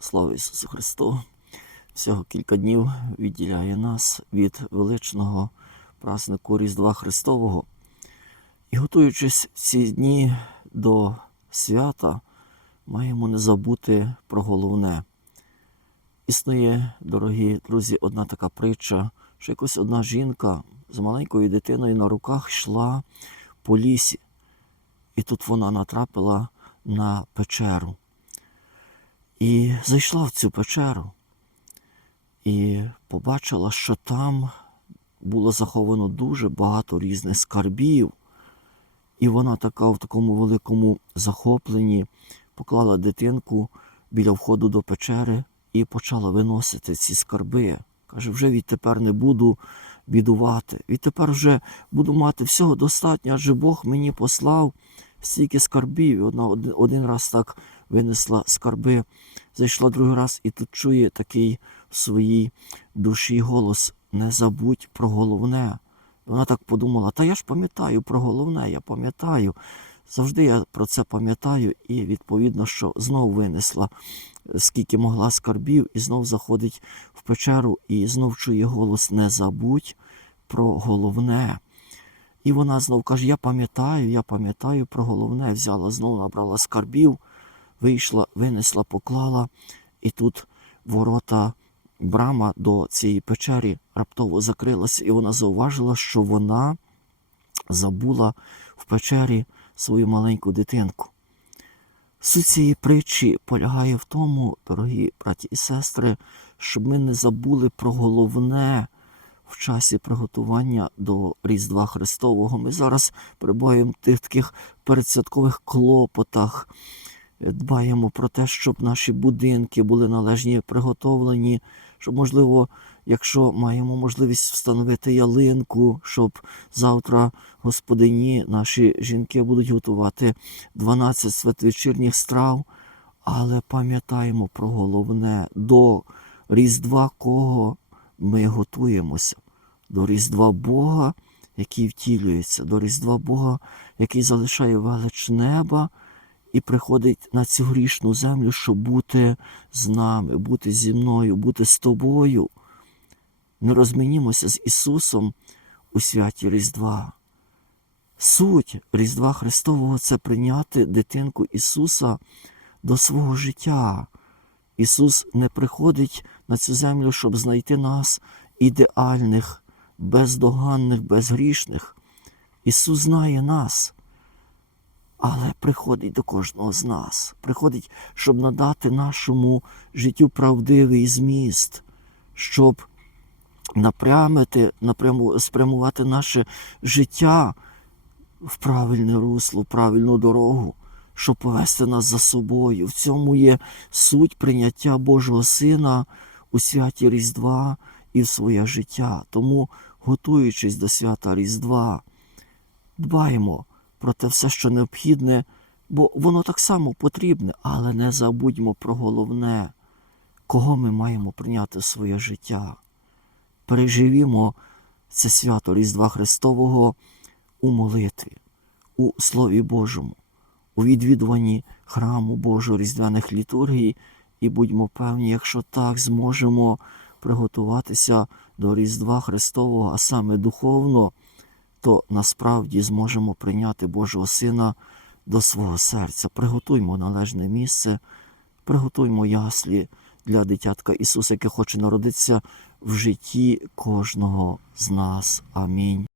Слава Ісусу Христу! Всього кілька днів відділяє нас від величного празднику Різдва Христового. І готуючись ці дні до свята, маємо не забути про головне. Існує, дорогі друзі, одна така притча, що якось одна жінка з маленькою дитиною на руках йшла по лісі, і тут вона натрапила на печеру. І зайшла в цю печеру і побачила, що там було заховано дуже багато різних скарбів. І вона така в такому великому захопленні поклала дитинку біля входу до печери і почала виносити ці скарби. Каже, вже відтепер не буду бідувати. Відтепер вже буду мати всього достатньо, адже Бог мені послав стільки скарбів. І Вона один, раз так винесла скарби, зайшла другий раз і тут чує такий в своїй душі голос: не забудь про головне. Вона так подумала: та я ж пам'ятаю про головне, я пам'ятаю. Завжди я про це пам'ятаю, і відповідно, що знов винесла скільки могла скарбів, і знов заходить в печеру, і знов чує голос: не забудь про головне. І вона знов каже: Я пам'ятаю, я пам'ятаю про головне. Взяла знов, набрала скарбів, вийшла, винесла, поклала, і тут ворота, брама до цієї печері раптово закрилася, і вона зауважила, що вона забула в печері свою маленьку дитинку. Суть цієї притчі полягає в тому, дорогі браті і сестри, щоб ми не забули про головне в часі приготування до Різдва Христового. Ми зараз перебуваємо в тих таких передсвяткових клопотах, дбаємо про те, щоб наші будинки були належні приготовлені, щоб, можливо, якщо маємо можливість встановити ялинку, щоб завтра господині, наші жінки будуть готувати 12 святвечірніх страв, але пам'ятаємо про головне до Різдва кого ми готуємося, до Різдва Бога, який втілюється, до Різдва Бога, який залишає велич неба і приходить на цю грішну землю, щоб бути з нами, бути зі мною, бути з тобою. Не розмінімося з Ісусом у святі Різдва. Суть Різдва Христового це прийняти дитинку Ісуса до свого життя. Ісус не приходить на цю землю, щоб знайти нас ідеальних, бездоганних, безгрішних. Ісус знає нас, але приходить до кожного з нас. Приходить, щоб надати нашому життю правдивий зміст, щоб напрямити, напряму, спрямувати наше життя в правильне русло, в правильну дорогу, щоб повести нас за собою. В цьому є суть прийняття Божого Сина у святі Різдва і в своє життя. Тому, готуючись до свята Різдва, дбаємо про те все, що необхідне, бо воно так само потрібне, але не забудьмо про головне, кого ми маємо прийняти в своє життя. Переживімо це свято Різдва Христового у молитві, у Слові Божому, у відвідуванні храму Божого Різдвяних літургій, і будьмо певні, якщо так зможемо приготуватися до Різдва Христового, а саме духовно, то насправді зможемо прийняти Божого Сина до свого серця. Приготуймо належне місце, приготуймо яслі для дитятка Ісуса, яке хоче народитися в житті кожного з нас. Амінь.